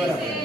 Señora.